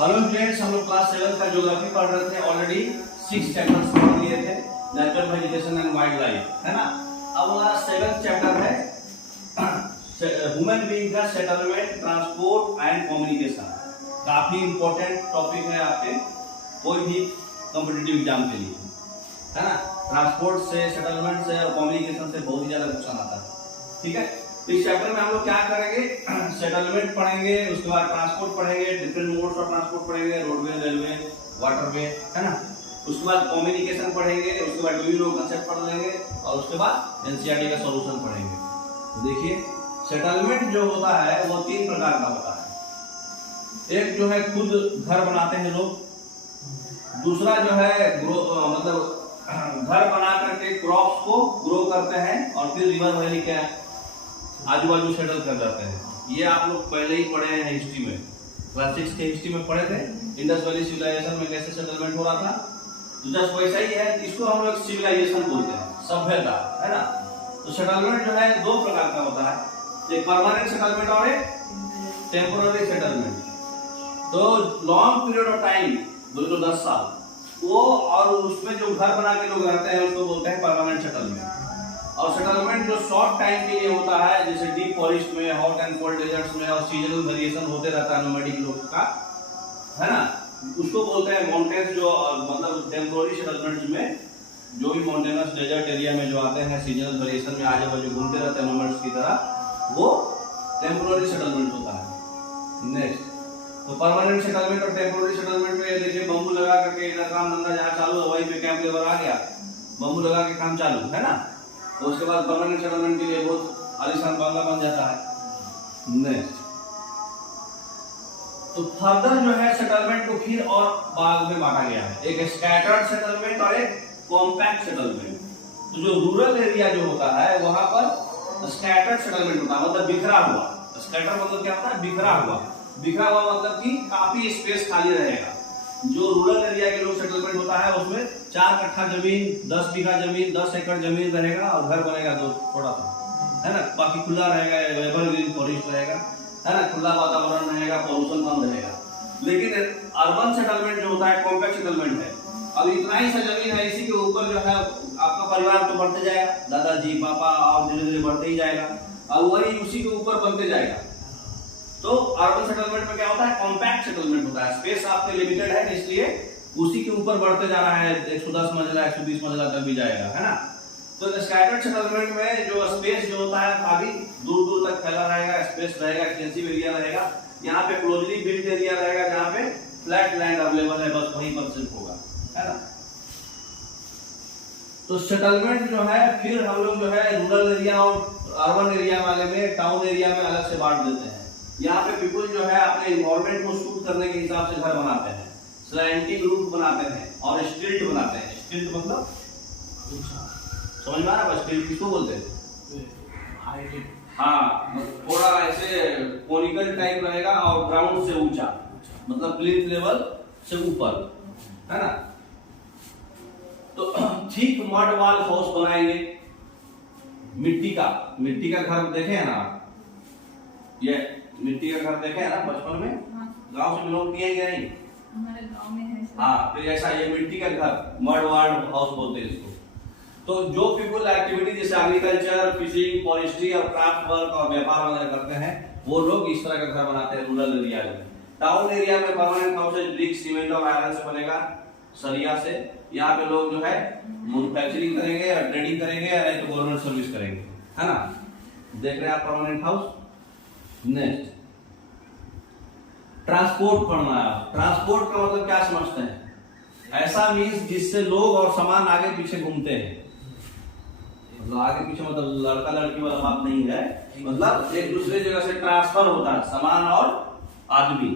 Hello friends, हम लोग class 7 का ज्योग्राफी पढ़ रहे थे। ऑलरेडी 6 चैप्टर्स पढ़ लिए थे, natural vegetation and wild life, है ना। अब हमारा 7th चैप्टर है ह्यूमन बीइंग का सेटलमेंट, ट्रांसपोर्ट एंड कम्युनिकेशन। काफी इंपॉर्टेंट टॉपिक है आपके कोई भी कॉम्पिटिटिव एग्जाम के लिए, है ना। ट्रांसपोर्ट से, सेटलमेंट से और कम्युनिकेशन से बहुत ही ज्यादा क्वेश्चन आता है, ठीक है। इस चैप्टर में हम लोग क्या करेंगे, सेटलमेंट पढ़ेंगे, उसके बाद ट्रांसपोर्ट पढ़ेंगे, डिफरेंट मोड्स ऑफ ट्रांसपोर्ट पढ़ेंगे, रोडवे, रेलवे, वाटरवे, है ना। उसके बाद कम्युनिकेशन पढ़ेंगे, उसके बाद डू यू नो कंसेप्ट पढ़ लेंगे और उसके बाद एनसीईआरटी का सॉल्यूशन पढ़ेंगे। तो देखिए, सेटलमेंट जो होता है वो 3 प्रकार का होता है। एक जो है खुद घर बनाते हैं लोग, दूसरा जो है मतलब घर बना करके क्रॉप्स को ग्रो करते हैं और फिर रिवर वैली के आजू बाजू सेटल कर जाते हैं। ये आप लोग पहले ही पढ़े हैं हिस्ट्री में, क्लास 6 के हिस्ट्री में पढ़े थे, इंडस वैली सिविलाइजेशन में कैसे सेटलमेंट हो रहा था। तो जस्ट वैसा ही है, इसको हम लोग सिविलाइजेशन बोलते हैं, सभ्यता, है ना। तो सेटलमेंट जो है 2 प्रकार का होता है, एक परमानेंट सेटलमेंट और एक टेम्पोररी सेटलमेंट। तो लॉन्ग पीरियड ऑफ टाइम, बोले तो 10 साल वो, और उसमें जो घर बना के लोग रहते हैं उसको बोलते हैं परमानेंट सेटलमेंट। और सेटलमेंट जो शॉर्ट टाइम के लिए होता है, जैसे डीप फॉरेस्ट में, हॉट एंड कोल्ड डेजर्ट्स में, और सीजनल वेरिएशन होते रहता है नोमैडिक लोग का, है ना, उसको बोलते हैं माउंटेन्स। जो मतलब टेम्पोररी सेटलमेंट में जो भी माउंटेनस डेजर्ट एरिया में जो आते हैं, सीजनल वेरिएशन में आजू बाजू घूमते रहते हैं नोमैड्स की तरह, वो टेम्पोररी सेटलमेंट होता है। नेक्स्ट, तो परमानेंट सेटलमेंट और टेम्पोररी सेटलमेंट में देखिए, बम्बू लगा करके काम धंधा जहाँ चालू है वहीं पे कैंप लेबर आ गया, बम्बू लगा के काम चालू, है ना। तो उसके बाद परमानेंट सेटलमेंट के लिए बहुत आलीशान बंगला बन जाता है। नेक्स्ट, तो फर्दर जो है सेटलमेंट को फिर और भाग में बांटा गया है, एक स्कैटर्ड सेटलमेंट और एक कॉम्पैक्ट सेटलमेंट। तो जो रूरल एरिया जो होता है वहां पर स्कैटर्ड सेटलमेंट होता है, मतलब बिखरा हुआ। स्कैटर मतलब क्या होता है, बिखरा हुआ। बिखरा हुआ मतलब कि काफी स्पेस खाली रहेगा। जो रूरल एरिया के लोग सेटलमेंट होता है उसमें 4 कट्ठा जमीन, 10 बीघा जमीन, 10 एकड़ जमीन रहेगा और घर बनेगा दो थोड़ा सा, है ना। बाकी खुला रहेगा, एवरग्रीन फॉरेस्ट रहेगा, है ना, खुला वातावरण रहेगा, पॉल्यूशन कम रहेगा। लेकिन अर्बन सेटलमेंट जो होता है, कॉम्पैक्ट सेटलमेंट है, अब इतना ही सा जमीन है, इसी के ऊपर जो है आपका परिवार तो बढ़ते जाएगा, दादाजी पापा, और धीरे धीरे बढ़ते ही जाएगा, और वही उसी के ऊपर बनते जाएगा। तो अर्बन सेटलमेंट में क्या होता है, कॉम्पैक्ट सेटलमेंट होता है, स्पेस आपके लिमिटेड है, इसलिए उसी के ऊपर बढ़ते जा रहा है, 110 मंजिला 120 मंजिला तक भी जाएगा, है ना। तो स्कैटर्ड सेटलमेंट में जो स्पेस जो होता है काफी दूर दूर तक फैला रहेगा, स्पेस रहेगा, एक्सटेंसिव एरिया रहेगा। यहाँ पे क्लोजली बिल्ट एरिया रहेगा जहाँ पे फ्लैट लैंड अवेलेबल है, बस वहीं पर सिर्फ होगा, है ना। तो सेटलमेंट जो है फिर हम लोग जो है रूरल एरिया और अर्बन एरिया वाले में, टाउन एरिया में अलग से बांट देते हैं। यहाँ पे पीपल जो है अपने इन्वायरमेंट को सूट करने के हिसाब से घर बनाते हैं, स्लैंटिंग रूफ बनाते हैं और स्टिल्ट बनाते हैं। स्टिल्ट मतलब समझ में आ रहा है, स्टिल्ट किसको बोलते हैं, हाँ, थोड़ा ऐसे कोनिकल टाइप रहेगा और ग्राउंड से ऊंचा, मतलब प्लिंथ लेवल से ऊपर, है ना। तो ठीक मड वाल हाउस बनाएंगे, मिट्टी का घर देखे हैं ना, ये मिट्टी का घर देखे हैं ना बचपन में, गांव से बिलोंग किए गए नहीं, हमारे गांव में है। हाँ, फिर ऐसा ये मिट्टी का घर, मड वाल हाउस बोलते हैं इसको। तो जो पीपल एक्टिविटी जैसे एग्रीकल्चर, फिशिंग, फॉरेस्ट्री और क्राफ्ट वर्क और व्यापार वगैरह करते हैं, वो लोग इस तरह का घर बनाते हैं रूरल एरिया में। टाउन एरिया में परमानेंट हाउसेज ब्रिक, सीमेंट और आयरन से बनेगा, सरिया से। यहाँ पे लोग जो है मैन्युफैक्चरिंग करेंगे या ट्रेडिंग करेंगे या नहीं तो गवर्नमेंट सर्विस करेंगे, है ना। देख रहे हैं आप परमानेंट हाउस। नेक्स्ट, ट्रांसपोर्ट पढ़ना है। ट्रांसपोर्ट का मतलब क्या समझते हैं, ऐसा मीन्स जिससे लोग और सामान आगे पीछे घूमते हैं। मतलब आगे पीछे मतलब लड़का लड़की वाला बात नहीं है, मतलब एक दूसरे जगह से ट्रांसफर होता है सामान और आदमी।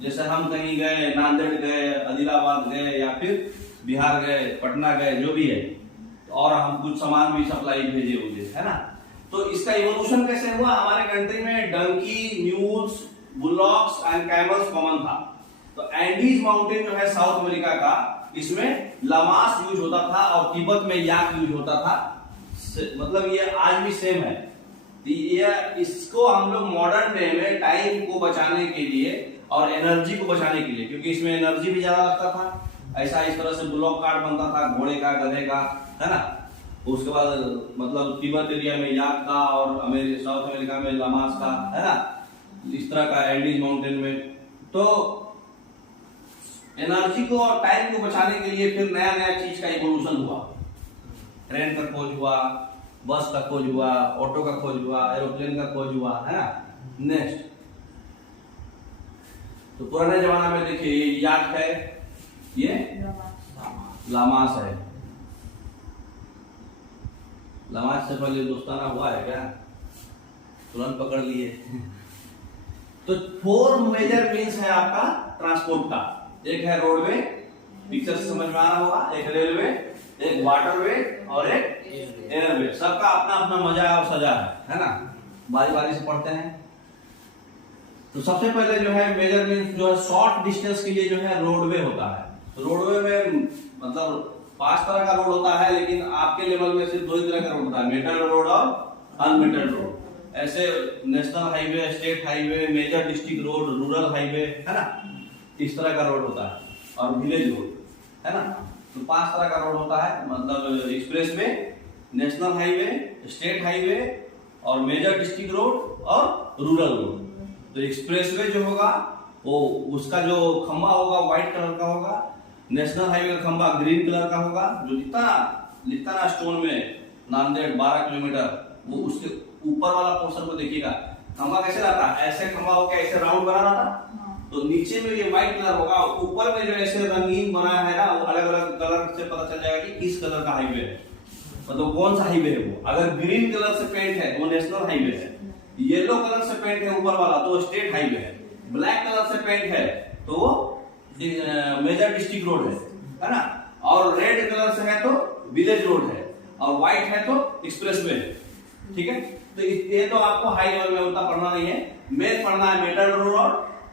जैसे हम कहीं गए, नांदेड़ गए, आदिलाबाद गए, या फिर बिहार गए, पटना गए, जो भी है, और हम कुछ सामान भी सप्लाई भेजे हुए, है ना। तो इसका इवोल्यूशन कैसे हुआ, हमारे कंट्री में donkey, mules, bullocks and camels common था। तो एंडीज माउंटेन जो है साउथ अमेरिका का, इसमें लामास यूज होता था और तिब्बत में याक यूज होता था। मतलब ये आज भी सेम है, ये इसको हम लोग मॉडर्न डे में टाइम को बचाने के लिए और एनर्जी को बचाने के लिए, क्योंकि इसमें एनर्जी भी ज्यादा लगता था, ऐसा इस तरह से ब्लॉक कार्ड बनता था घोड़े का, गधे का, है ना। उसके बाद मतलब तिब्बत एरिया में याक का और साउथ अमेरिका में लामास का, है ना, इस तरह का एंडीज माउंटेन में। तो एनर्जी को और टाइम को बचाने के लिए फिर नया नया चीज का इवोल्यूशन हुआ। ट्रेन का खोज हुआ, बस का खोज हुआ, ऑटो का खोज हुआ, एरोप्लेन का खोज हुआ, है ना। नेक्स्ट तो पुराने जमाना में देखिए ये याक है, ये लामास है। लामास से पहले दोस्ताना हुआ है क्या? तुरंत पकड़ लिए। तो 4 मेजर मीन्स है आपका ट्रांसपोर्ट का। एक है रोडवे, पिक्चर से समझ में आ रहा होगा, एक रेलवे, एक वाटरवे और एक एयरवे। सबका अपना अपना मजा और सजा है ना। बारी बारी से पढ़ते हैं। तो सबसे पहले जो है मेजर मीन्स जो है शॉर्ट डिस्टेंस के लिए जो है रोडवे होता है। तो रोडवे में मतलब 5 तरह का रोड होता है, लेकिन आपके लेवल में सिर्फ 2 ही तरह का रोड होता है, मेटल रोड और अनमेटल रोड। ऐसे national highway, state highway, major district road, rural highway, है ना, इस तरह का रोड होता है, और विलेज रोड, है ना। तो 5 तरह का रोड होता है, मतलब express way, national highway, state highway और मेजर डिस्ट्रिक्ट रोड और रूरल रोड। तो एक्सप्रेस वे जो होगा वो उसका जो खंबा होगा व्हाइट कलर का होगा, नेशनल हाईवे का खंबा ग्रीन कलर का होगा, जो लिखता ना स्टोन में नांदेड़ 12 किलोमीटर, वो उसके ऊपर वाला पोर्शन को देखिएगा। खंबा कैसे रहता है, ऐसे खंबा होकर ऐसे राउंड बना रहता, तो नीचे में ये व्हाइट कलर होगा, ऊपर में जो ऐसे रंगीन बना है ना, वो अलग अलग कलर से पता चल जाएगा कि किस कलर का हाईवे है, मतलब कौन सा हाईवे है वो। अगर ग्रीन कलर से पेंट है तो वो नेशनल हाईवे है, येलो कलर से पेंट है ऊपर वाला तो स्टेट हाईवे है, ब्लैक कलर से पेंट है तो वो मेजर डिस्ट्रिक्ट रोड है ना, और रेड कलर से है तो विलेज रोड है, और व्हाइट है तो एक्सप्रेसवे है। ठीक है, तो ये तो आपको हाई लेवल में उतना पढ़ना नहीं है, मेन पढ़ना है मेटल रोड और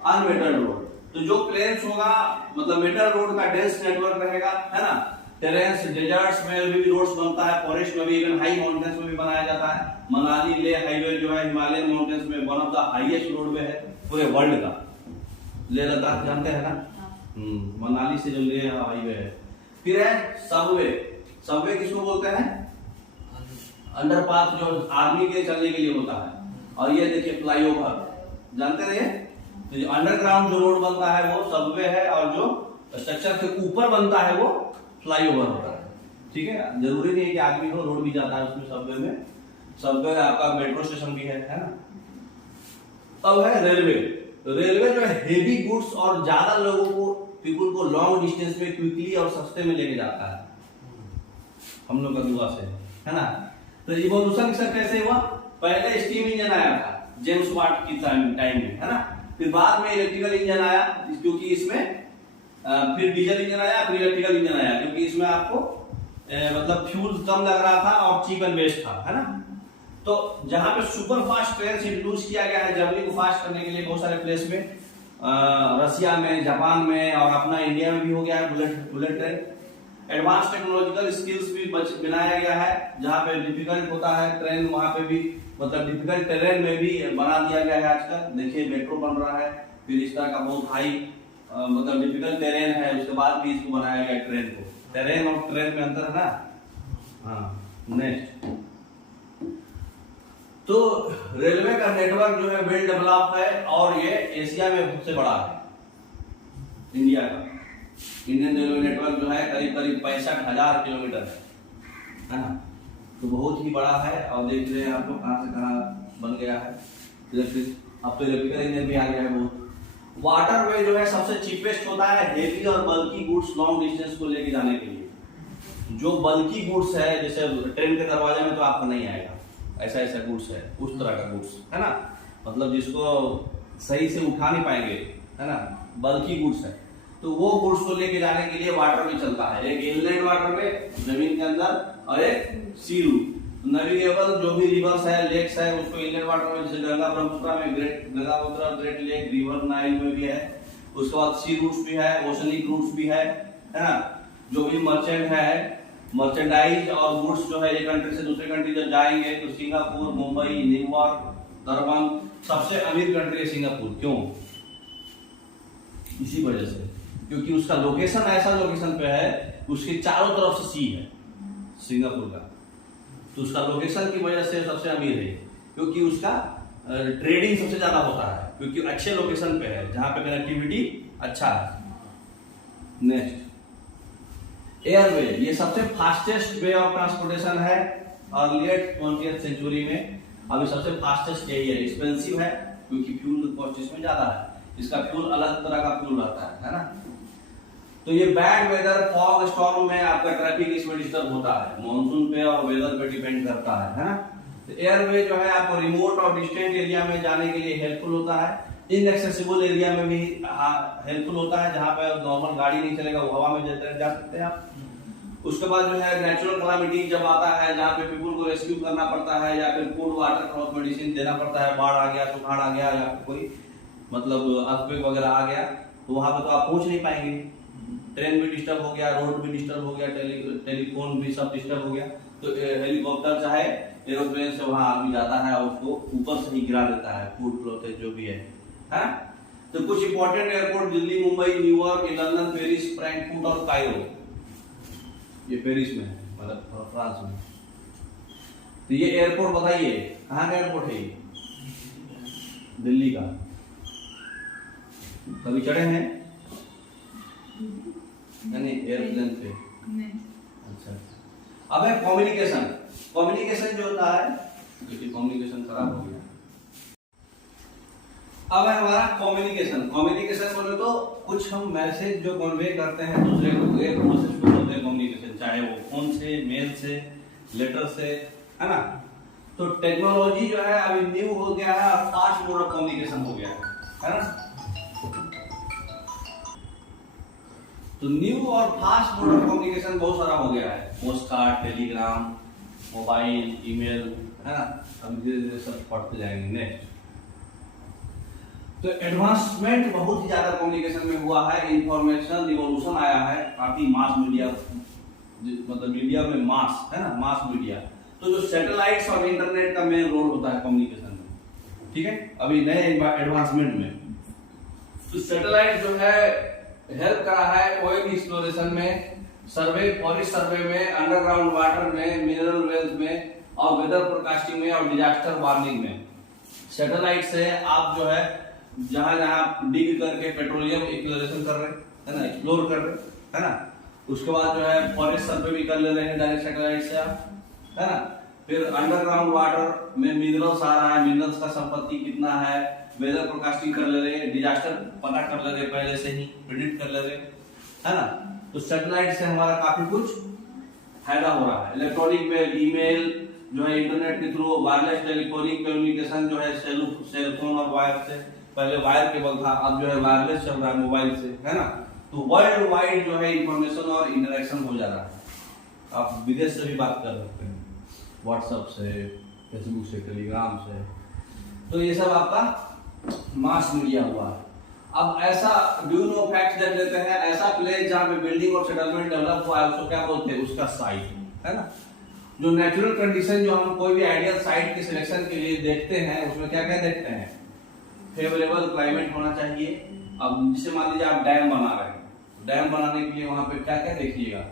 अनमेटल रोड। तो जो प्लेन्स होगा मतलब मेटल रोड का डेंस नेटवर्क रहेगा, है ना। टेरेंस डेजर्ट्स में भी रोड्स बनता है, फॉरेस्ट में भी, इवन हाई माउंटेन्स में भी बनाया जाता है। मनाली ले हाईवे जो है हिमालयन माउंटेन्स में one of the highest roadway है पूरे वर्ल्ड का। ले लद्दाख जानते हैं ना, मनाली से जो ले हाईवे है। फिर है सबवे। सबवे किसको बोलते हैं? अंडरपास जो आर्मी के चलने के लिए होता है। और ये देखिए फ्लाईओवर, जानते रहिए। तो जो अंडरग्राउंड जो रोड बनता है वो सबवे है, और जो स्ट्रक्चर के ऊपर बनता है वो फ्लाईओवर होता है। ठीक है, जरूरी नहीं है कि आदमी हो, रोड भी जाता है उसमें सबवे में। सबवे आपका मेट्रो स्टेशन भी है ना। अब है रेलवे। तो रेलवे जो है हेवी गुड्स और ज्यादा लोगों को, पीपुल को लॉन्ग डिस्टेंस में क्विकली और सस्ते में लेके जाता है, हम लोग का दुआ से, है ना। तो इवोल्यूशन सर कैसे हुआ? पहले स्टीम इंजन आया था जेम्स वाट की टाइम में, है ना। फिर बाद में इलेक्ट्रिकल इंजन आया, क्योंकि इसमें फिर डीजल इंजन आया, फिर इलेक्ट्रिकल इंजन आया, क्योंकि इसमें आपको मतलब फ्यूल कम लग रहा था और चीप एंड बेस्ट था, है ना। तो जहां पे सुपर फास्ट ट्रेन इंट्रोड्यूस किया गया है जर्नी को फास्ट करने के लिए बहुत सारे प्लेस में, रसिया में, जापान में, और अपना इंडिया में भी हो गया है bullet train. Advance technological skills भी बनाया गया है, जहां पे डिफिकल्ट होता है ट्रेन वहां पे भी, मतलब डिफिकल्ट टेरेन में भी बना दिया गया है। आजकल देखिए मेट्रो बन रहा है, फिर इस तरह का बहुत हाई मतलब डिफिकल्ट टेरेन है, उसके बाद भी इसको बनाया गया ट्रेन को। टेरेन और ट्रेन में अंतर है ना। हाँ, नेक्स्ट तो रेलवे का नेटवर्क जो है वेल डेवलप है, और ये एशिया में सबसे बड़ा है। इंडिया का इंडियन रेलवे नेटवर्क जो है करीब 65,000 किलोमीटर है ना। तो बहुत ही बड़ा है, और देख रहे हैं आप लोग कहां से कहां बन गया है इलेक्ट्रिक। अब तो इलेक्ट्रिकल इंजन भी आ गया है बहुत। वाटरवे जो है सबसे चीपेस्ट होता है हेवी और बल्की गुड्स लॉन्ग डिस्टेंस को लेके जाने के लिए। जो बल्की गुड्स है, जैसे ट्रेन के दरवाजे में तो आपका नहीं आएगा, ऐसा ऐसा गुड्स है, उस तरह का गुड्स, है ना, मतलब जिसको सही से उठा नहीं पाएंगे, है ना, बल्की गुड्स है। तो वो गुड्स को लेके जाने के लिए वाटरवे चलता है। एक इनलैंड वाटरवे जमीन के अंदर, और एक सी रूट नेविगेबल जो भी रिवर्स है, लेक्स है, उसको इनलैंड वाटरवे, जैसे गंगा ब्रह्मपुत्र में Ganga great lake, river Nile में भी है। उसके बाद सी रूट्स भी है, ओशनिक रूट्स भी है ना। जो भी मर्चेंट है मर्चेंडाइज और गुड्स जो है एक कंट्री से दूसरे कंट्री जब जाएंगे तो सिंगापुर, मुंबई, न्यूयॉर्क, दरबान सबसे अमीर कंट्री है सिंगापुर। क्यों? इसी वजह से, क्योंकि उसका लोकेशन ऐसा लोकेशन पे है, उसके चारों तरफ से सी है सिंगापुर का, तो उसका लोकेशन की वजह से सबसे अमीर है, क्योंकि उसका ट्रेडिंग सबसे ज्यादा होता है, क्योंकि अच्छे लोकेशन पे है जहां पे कनेक्टिविटी अच्छा है। नेक्स्ट, एयरवे, ये सबसे फास्टेस्ट वे ऑफ ट्रांसपोर्टेशन है अर्लियर 20th सेंचुरी में। अभी सबसे फास्टेस्ट यही है। एक्सपेंसिव है क्योंकि फ्यूल कॉस्ट इसमें ज्यादा है, इसका फ्यूल अलग तरह का फ्यूल रहता है ना। तो ये बैड वेदर, फॉग, स्टॉर्म में आपका ट्रैफिक इसमें डिस्टर्ब होता है, मानसून पे और वेदर पे डिपेंड करता है ना। तो एयरवे जो है आपको रिमोट और डिस्टेंट एरिया में जाने के लिए हेल्पफुल होता है, इनएक्सेसिबल एरिया में भी हेल्पफुल होता है, जहां पे नॉर्मल गाड़ी नहीं चलेगा वो हवा में जा सकते हैं आप। उसके बाद जो है नेचुरल कैलामिटी जब आता है, जहाँ पे पीपल को रेस्क्यू करना पड़ता है या फिर फूड, वाटर, क्लॉथ, मेडिसिन देना पड़ता है, बाढ़ आ गया, सुखाड़ आ गया या फिर कोई मतलब अर्थक्वेक वगैरह आ गया, तो वहां पे तो आप पहुंच नहीं पाएंगे। ट्रेन भी डिस्टर्ब हो गया, रोड भी डिस्टर्ब हो गया, टेलीफोन भी सब डिस्टर्ब हो गया, तो हेलीकॉप्टर चाहे एरोप्लेन से वहां आदमी जाता है और उसको ऊपर से ही गिरा देता है, फूड, क्लॉथ जो भी है। तो कुछ important airport Delhi, Mumbai, New York, London, Paris, Frankfurt और कायरो, ये पेरिस में है, मतलब फ्रांस में। तो ये एयरपोर्ट बताइए कहाँ का एयरपोर्ट है? ये दिल्ली का। कभी चढ़े हैं? नहीं, एयरप्लेन पे। अच्छा, अब है कम्युनिकेशन। कम्युनिकेशन जो होता है, देखिए कम्युनिकेशन खराब हो गया। अब है हमारा कम्युनिकेशन। कम्युनिकेशन बोले तो कुछ हम मैसेज जो कन्वे करते हैं दूसरे को, एक मैसेज को बोलते हैं कम्युनिकेशन, चाहे वो फोन से, मेल से, लेटर से, है ना। तो टेक्नोलॉजी जो है अभी न्यू हो गया है, फास्ट मोड ऑफ कम्युनिकेशन हो गया है ना। तो न्यू और फास्ट मोड ऑफ कम्युनिकेशन बहुत सारा हो गया है, post card, Telegram, mobile, email, है ना। अब धीरे धीरे सब पढ़ते जाएंगे। नेक्स्ट, तो एडवांसमेंट बहुत ही ज्यादा कम्युनिकेशन में हुआ है, इंफॉर्मेशन रिवॉल्यूशन आया है, काफी मास मीडिया, मतलब मीडिया में मास, है ना, मास मीडिया। तो जो सैटेलाइट्स और इंटरनेट का मेन रोल होता है कम्युनिकेशन में, ठीक है, अभी नए एडवांसमेंट में। तो सैटेलाइट जो है हेल्प करा है ऑयल एक्सप्लोरेशन में, सर्वे, फॉरेस्ट सर्वे में, अंडरग्राउंड वाटर में, मिनरल वेल्थ में, और वेदर फोरकास्टिंग में, और डिजास्टर वार्निंग में। सैटेलाइट से आप जो है जहां जहां डिग करके पेट्रोलियम एक्सप्लोरेशन कर रहे हैं ना, एक्सप्लोर कर रहे है ना। उसके बाद जो है फॉरेस्ट सर्वे भी कर ले रहे हैं डायरेक्ट सैटेलाइट से आप, है ना। फिर अंडरग्राउंड वाटर में मिनरल्स आ रहा है, मिनरल्स का संपत्ति कितना है, वेदर फोरकास्टिंग कर ले रहे, डिजास्टर पता कर ले रहे, पहले से ही प्रिडिक्ट कर ले रहे, है ना। तो सैटेलाइट से हमारा काफी कुछ फायदा हो रहा है। इलेक्ट्रॉनिक में ईमेल जो है इंटरनेट के थ्रू, वायरलेस टेलीफोनिक कम्युनिकेशन जो है सेलफोन और वायर से, पहले वायर केबल था, अब जो है वायरलेस चल रहा है मोबाइल से, है ना। तो वर्ल्ड वाइड जो है इंफॉर्मेशन और इंटरेक्शन हो जा रहा है। आप विदेश से भी बात कर सकते हैं, व्हाट्सएप से, फेसबुक से, टेलीग्राम से। तो ये सब आपका मास मीडिया हुआ है। अब ऐसा डू नो फैक्ट देख लेते हैं, ऐसा प्लेस जहां पे बिल्डिंग और सेटलमेंट डेवलप हुआ है उसको क्या बोलते हैं? उसका साइट, है ना। जो नेचुरल कंडीशन जो हम कोई भी आइडियल साइट के सिलेक्शन के लिए देखते हैं, उसमें क्या क्या देखते हैं? फेवरेबल क्लाइमेट होना चाहिए। अब जैसे मान लीजिए आप डैम बना रहे हैं, डैम बनाने के लिए वहां पे क्या क्या देखिएगा?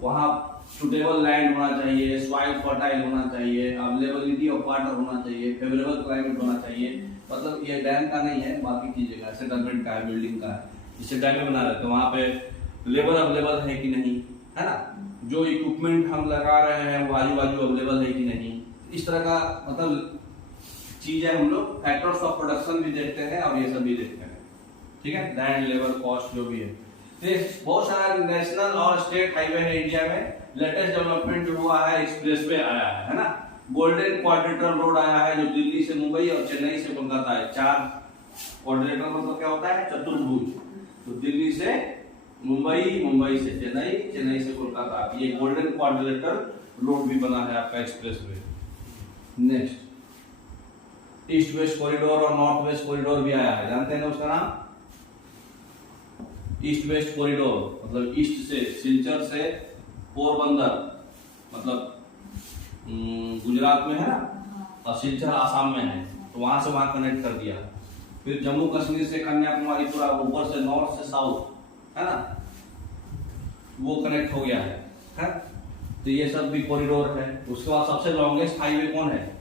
वहां सुटेबल लैंड होना चाहिए, सॉइल फर्टाइल होना चाहिए, अवेलेबिलिटी ऑफ वाटर होना चाहिए, फेवरेबल क्लाइमेट होना चाहिए। मतलब ये डैम का नहीं है, बाकी चीजें का, सेटलमेंट का है, बिल्डिंग का है। जिससे डैम में बना रहे तो वहां पे लेबर अवेलेबल है कि नहीं, है ना। जो इक्विपमेंट हम लगा रहे हैं वो आजू बाजू अवेलेबल है कि नहीं, इस तरह का मतलब चीजें हम लोग फैक्टर्स ऑफ प्रोडक्शन भी देखते हैं और ये सब भी देखते हैं, ठीक है। लैंड, लेबर, कॉस्ट जो भी है। तो बहुत सारा नेशनल और स्टेट हाईवे है इंडिया में। लेटेस्ट डेवलपमेंट जो हुआ है, एक्सप्रेसवे आया है ना। गोल्डन क्वाड्रिलेटरल रोड आया है जो दिल्ली से मुंबई और चेन्नई से कोलकाता है। 4 क्वाड्रिलेटरल मतलब क्या होता है? चतुर्भुज। तो दिल्ली से मुंबई, मुंबई से चेन्नई, चेन्नई से कोलकाता, ये गोल्डन क्वाड्रिलेटरल रोड भी बना है आपका expressway. Next, east west corridor और नॉर्थ वेस्ट कॉरिडोर भी आया है, जानते हैं ना उसका नाम? ईस्ट वेस्ट कॉरिडोर मतलब ईस्ट से, सिलचर से पोरबंदर मतलब गुजरात में है ना, और सिलचर आसाम में है, तो वहां से वहां कनेक्ट कर दिया। फिर जम्मू कश्मीर से कन्याकुमारी पूरा ऊपर से नॉर्थ से साउथ है ना, वो कनेक्ट हो गया है? तो ये सब भी कॉरिडोर है। उसके बाद सबसे लॉन्गेस्ट हाईवे कौन है?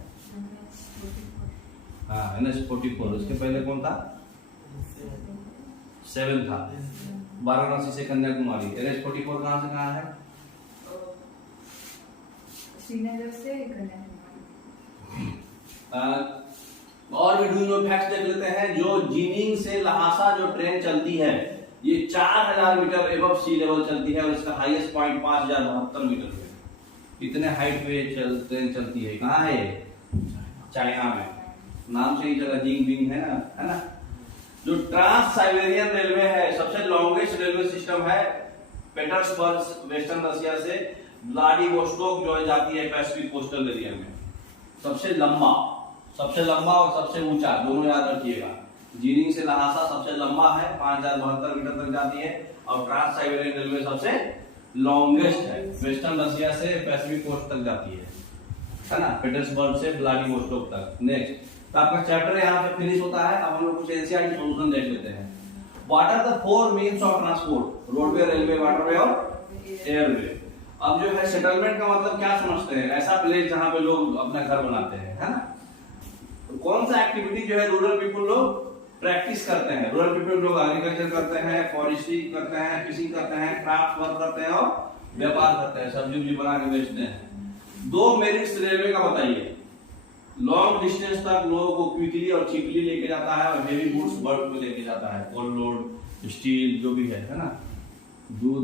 हाँ, NH-44। उसके पहले कौन था? 7 था, वाराणसी से कन्याकुमारी। NH-44 कहाँ से कहाँ है? श्रीनगर से कन्याकुमारी। और भी ड्यू फैक्ट्स देख लेते हैं। जो जीनिंग से लहासा जो ट्रेन चलती है, ये 4000 मीटर एबव सी लेवल चलती है, और इसका हाईएस्ट पॉइंट 5072 मीटर है। इतने हाइट पे ट्रेन चलती है। कहाँ है? चाइना में। नाम से ही चला, जिंग बिंग है ना। जो ट्रांस साइबेरियन रेलवे है, सबसे लॉन्गेस्ट रेलवे सिस्टम है, पेटर्सबर्ग वेस्टर्न रशिया से व्लादिवोस्टोक जो जाती है पैसिफिक कोस्टल एरिया में। सबसे लंबा और सबसे ऊंचा दोनों याद रखिएगा। जीनिंग से लहासा सबसे लंबा है, 5072 मीटर तक जाती है, और ट्रांस साइबेरियन रेलवे सबसे लॉन्गेस्ट है, वेस्टर्न रशिया से पैसिफिक कोस्ट तक जाती है ना, पेटर्सबर्ग से व्लादिवोस्टोक तक। नेक्स्ट, तो आपका चैप्टर यहाँ पे फिनिश होता है। अब हम लोग कुछ एनसीईआरटी सॉल्यूशन देख लेते हैं। What are the 4 means of transport? Roadway, railway, waterway और एयरवे। अब जो है सेटलमेंट का मतलब क्या समझते हैं? ऐसा प्लेस जहां पे लोग अपना घर बनाते हैं, है ना। तो कौन सा एक्टिविटी जो है रूरल पीपल लोग प्रैक्टिस करते हैं? रूरल पीपल लोग एग्रीकल्चर करते हैं, फॉरेस्ट्री करते हैं, फिशिंग करते हैं, क्राफ्ट वर्क करते हैं और व्यापार करते हैं, सब्जी बना के बेचते हैं। 2 मेरिट्स रेलवे का बताइए। लॉन्ग डिस्टेंस तक लोगों को क्विकली और चीपली लेके जाता है, और हेवी गुड्स बल्क में लेके जाता है, कोल्ड लोड, स्टील जो भी है ना, दूध,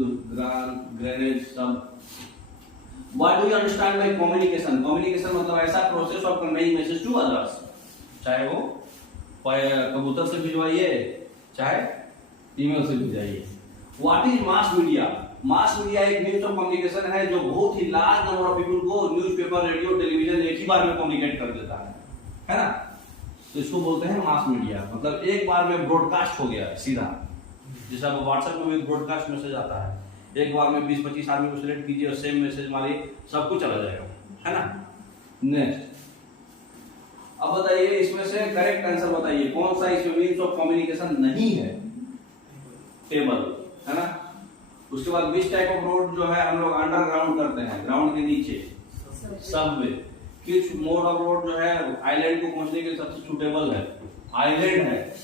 ग्रेनेड सब। What do you understand by communication? Communication मतलब ऐसा process of conveying message to others, चाहे वो कबूतर से भिजवाइए, चाहे ईमेल से भिजवाइए। What is mass media? Mass media एक मीन्स ऑफ कम्युनिकेशन है जो बहुत ही लार्ज नंबर ऑफ पीपल को न्यूज़पेपर, रेडियो, टेलीविजन एक ही बार में कम्युनिकेट कर देता है ना। तो इसको बोलते हैं मास मीडिया। मतलब एक बार में ब्रॉडकास्ट हो गया सीधा, जैसे अब व्हाट्सएप में भी ब्रॉडकास्ट मैसेज आता है, एक बार में 20-25 आदमी को सिलेक्ट कीजिए और सेम मैसेज मारिए, सबको चला जाएगा, है ना। नेक्स्ट, अब बताइए इसमें से करेक्ट आंसर बताइए, कौन सा इसमें मीन्स ऑफ कम्युनिकेशन नहीं है? टेबल, है ना। उसके बाद विच टाइप ऑफ रोड जो है हम लोग अंडरग्राउंड करते हैं, ग्राउंड के नीचे, सबवे। किस मोड ऑफ रोड जो है आइलैंड को पहुंचने के लिए सबसे सुटेबल है? आइलैंड है,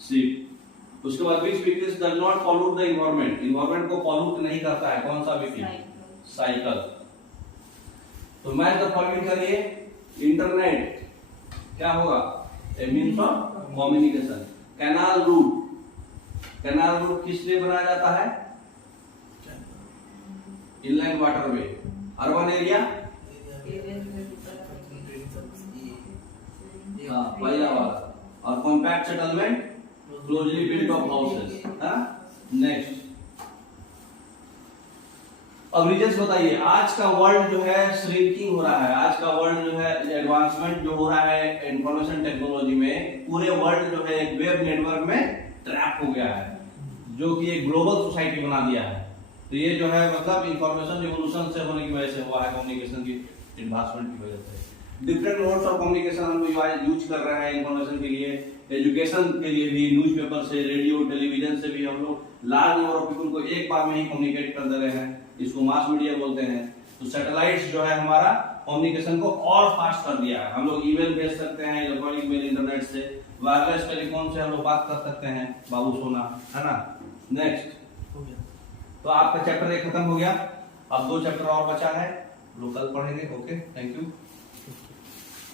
शिप। उसके बाद which vehicles does not pollute the environment? Environment को पॉल्यूट नहीं करता है, कौन सा व्हीकल? साइकिल। तो मैच द फॉलोइंग करिए। इंटरनेट क्या होगा? A means of communication. Canal route, canal route किस लिए बनाया जाता है? Inline waterway. अर्बन एरिया, पहला वाला। और compact settlement, closely built of houses, है ना। नेक्स्ट, अब रीजंस बताइए। आज का वर्ल्ड जो है श्रिंकिंग हो रहा है, आज का वर्ल्ड जो है एडवांसमेंट जो हो रहा है इंफॉर्मेशन टेक्नोलॉजी में, पूरे वर्ल्ड जो है एक वेब नेटवर्क में ट्रैप हो गया है, जो कि एक ग्लोबल सोसाइटी बना दिया है। तो ये जो है मतलब इंफॉर्मेशन रिवोल्यूशन से होने की वजह से हुआ है, कम्युनिकेशन की एडवांसमेंट की वजह से। डिफरेंट मोड्स ऑफ कम्युनिकेशन हम लोग यूज कर रहे हैं इंफॉर्मेशन के लिए, एजुकेशन के लिए भी, न्यूज़पेपर से, रेडियो, टेलीविजन से भी हम लोग लार्ज नंबर ऑफ पीपल को एक बार में ही कम्युनिकेट कर दे रहे हैं, इसको मास मीडिया बोलते हैं। तो सैटेलाइट्स जो है हमारा कम्युनिकेशन को और फास्ट कर दिया है। हम लोग ईमेल भेज सकते हैं, इलेक्ट्रॉनिक मेल, इंटरनेट से, वायरलेस टेलीफोन से हम लोग बात कर सकते हैं, बाबू सोना, है ना। नेक्स्ट, तो आपका चैप्टर 1 खत्म हो गया। अब 2 चैप्टर और बचा है, लोग कल पढ़ेंगे। Okay, thank you.